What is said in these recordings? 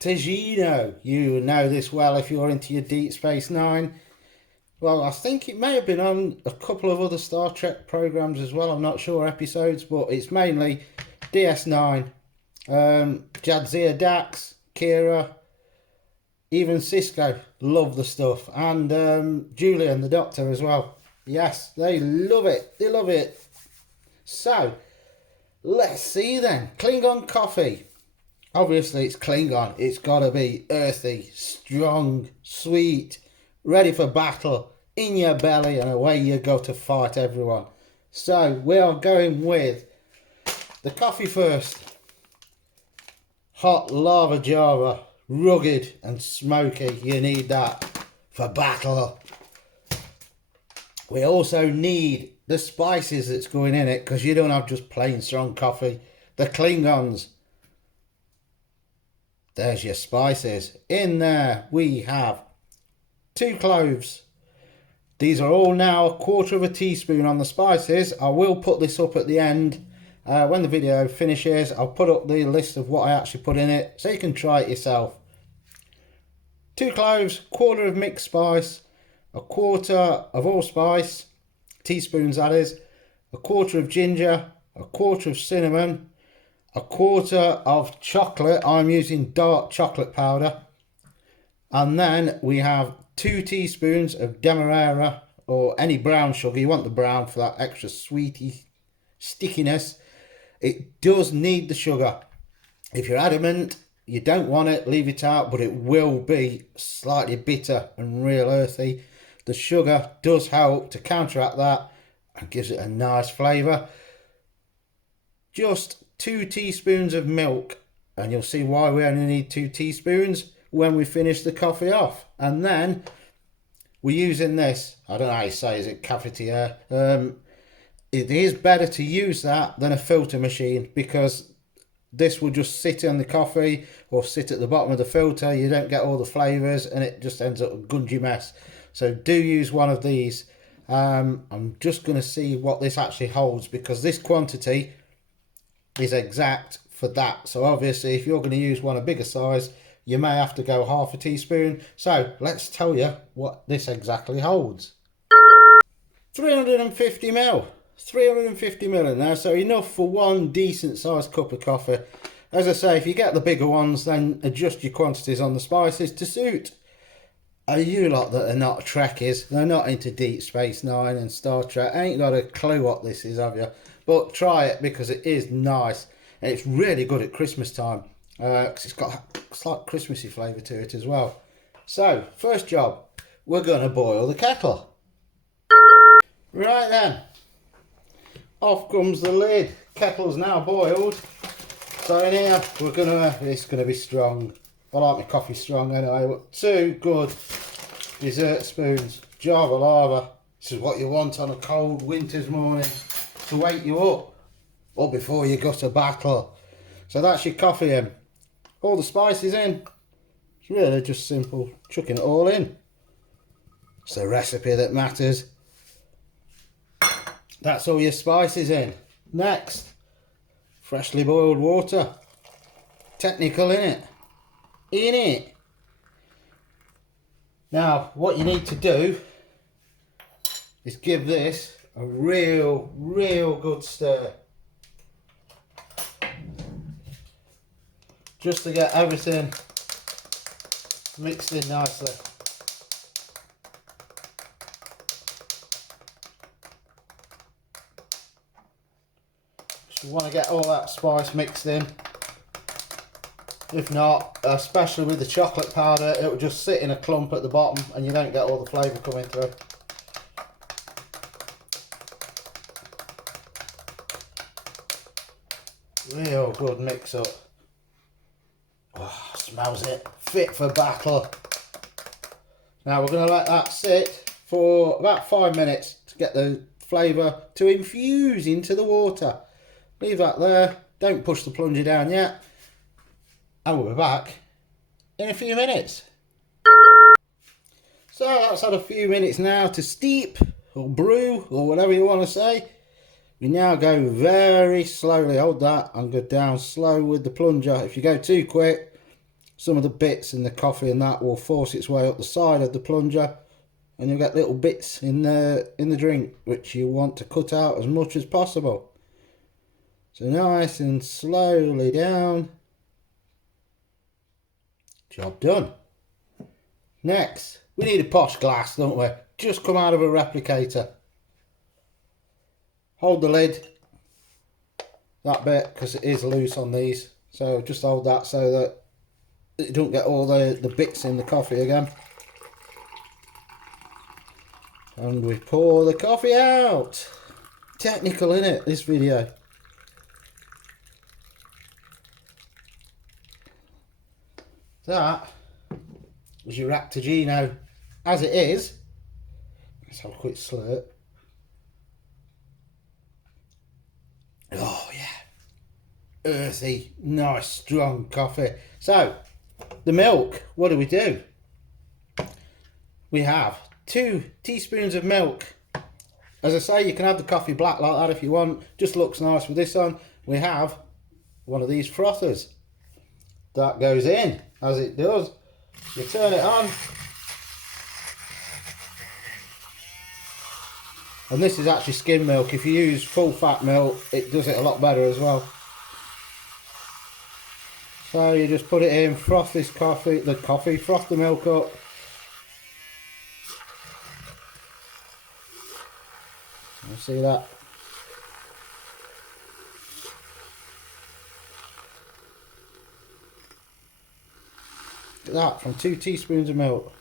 Raktajino. You know this well if you're into your Deep Space Nine. Well, I think it may have been on a couple of other Star Trek programs as well. I'm not sure episodes, but it's mainly DS9. Jadzia Dax, Kira, even Cisco love the stuff, and Julian the Doctor as well. Yes, they love it. They love it. So, let's see then. Klingon coffee. Obviously, it's Klingon. It's got to be earthy, strong, sweet, ready for battle, in your belly, and away you go to fight everyone. So, we are going with the coffee first. Hot lava java, rugged and smoky. You need that for battle. We also need the spices that's going in it, because you don't have just plain strong coffee. The Klingons. There's your spices. In there we have 2 cloves. These are all now 1/4 of a teaspoon on the spices. I will put this up at the end. When the video finishes, I'll put up the list of what I actually put in it, so you can try it yourself. 2 cloves, 1/4 of mixed spice, 1/4 of allspice, teaspoons that is, 1/4 of ginger, 1/4 of cinnamon, 1/4 of chocolate. I'm using dark chocolate powder. And then we have 2 teaspoons of demerara, or any brown sugar. You want the brown for that extra sweety stickiness. It does need the sugar. If you're adamant you don't want it, leave it out, but it will be slightly bitter and real earthy. The sugar does help to counteract that and gives it a nice flavour. Just 2 teaspoons of milk, and you'll see why we only need 2 teaspoons when we finish the coffee off. And then we're using this, I don't know how you say, is it cafetiere? It is better to use that than a filter machine, because this will just sit in the coffee or sit at the bottom of the filter. You don't get all the flavours and it just ends up a gungy mess. So do use one of these. I'm just going to see what this actually holds, because this quantity is exact for that. So obviously if you're going to use one a bigger size, you may have to go 1/2 teaspoon. So let's tell you what this exactly holds. 350 ml. 350 ml in there, so enough for one decent sized cup of coffee. As I say, if you get the bigger ones, then adjust your quantities on the spices to suit. Are you lot that are not Trekkies, they're not into Deep Space Nine and Star Trek, ain't got a clue what this is, have you? But try it, because it is nice, and it's really good at Christmas time, because it's got a slight Christmassy flavour to it as well. So first job, we're going to boil the kettle. Right then, off comes the lid. Kettle's now boiled. So in here it's gonna be strong. I like my coffee strong anyway. 2 good dessert spoons. Java lava. This is what you want on a cold winter's morning to wake you up, or before you go to battle. So that's your coffee in. All the spices in. It's really just simple, chucking it all in. It's the recipe that matters. That's all your spices in. Next, freshly boiled water. Technical, innit? In it. Now, what you need to do is give this a real good stir. Just to get everything mixed in nicely. You want to get all that spice mixed in. If not, especially with the chocolate powder, it will just sit in a clump at the bottom and you don't get all the flavour coming through. Real good mix up. Oh, smells it. Fit for battle. Now we're going to let that sit for about 5 minutes to get the flavour to infuse into the water. Leave that there. Don't push the plunger down yet. And we'll be back in a few minutes. So that's had a few minutes now to steep or brew or whatever you want to say. We now go very slowly. Hold that and go down slow with the plunger. If you go too quick, some of the bits in the coffee and that will force its way up the side of the plunger, and you'll get little bits in the drink which you want to cut out as much as possible. So nice and slowly down. Job done. Next, we need a posh glass, don't we? Just come out of a replicator. Hold the lid, that bit, because it is loose on these. So just hold that so that you don't get all the bits in the coffee again. And we pour the coffee out. Technical, innit, this video? That is your Raktajino as it is. Let's have a quick slurp. Oh yeah, earthy, nice, strong coffee. So, the milk, what do? We have 2 teaspoons of milk. As I say, you can have the coffee black like that if you want. Just looks nice with this on. We have one of these frothers. That goes in, as it does. You turn it on. And this is actually skim milk. If you use full fat milk, it does it a lot better as well. So you just put it in, froth this coffee, froth the milk up. You see that? Look at that, from 2 teaspoons of milk.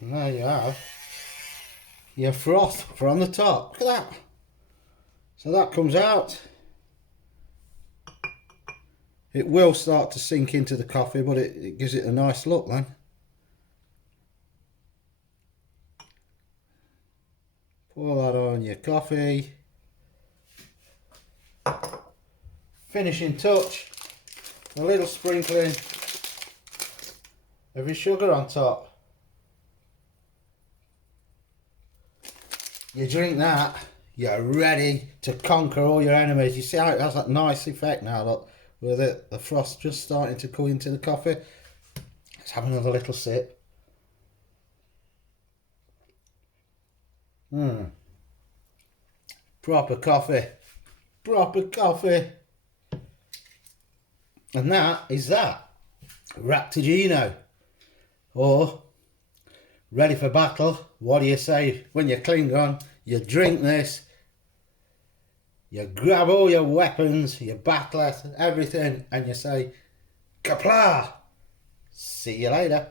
And there you have your froth from the top. Look at that. So that comes out. It will start to sink into the coffee, but it gives it a nice look then. Pour that on your coffee. Finishing touch, a little sprinkling of your sugar on top. You drink that, you're ready to conquer all your enemies. You see how it has that nice effect now, look, with it, the frost just starting to go into the coffee. Let's have another little sip. Proper coffee. Proper coffee. And that is that. Raktajino. Or, ready for battle. What do you say when you're Klingon? You drink this. You grab all your weapons, your battlers, everything, and you say, Kapla! See you later.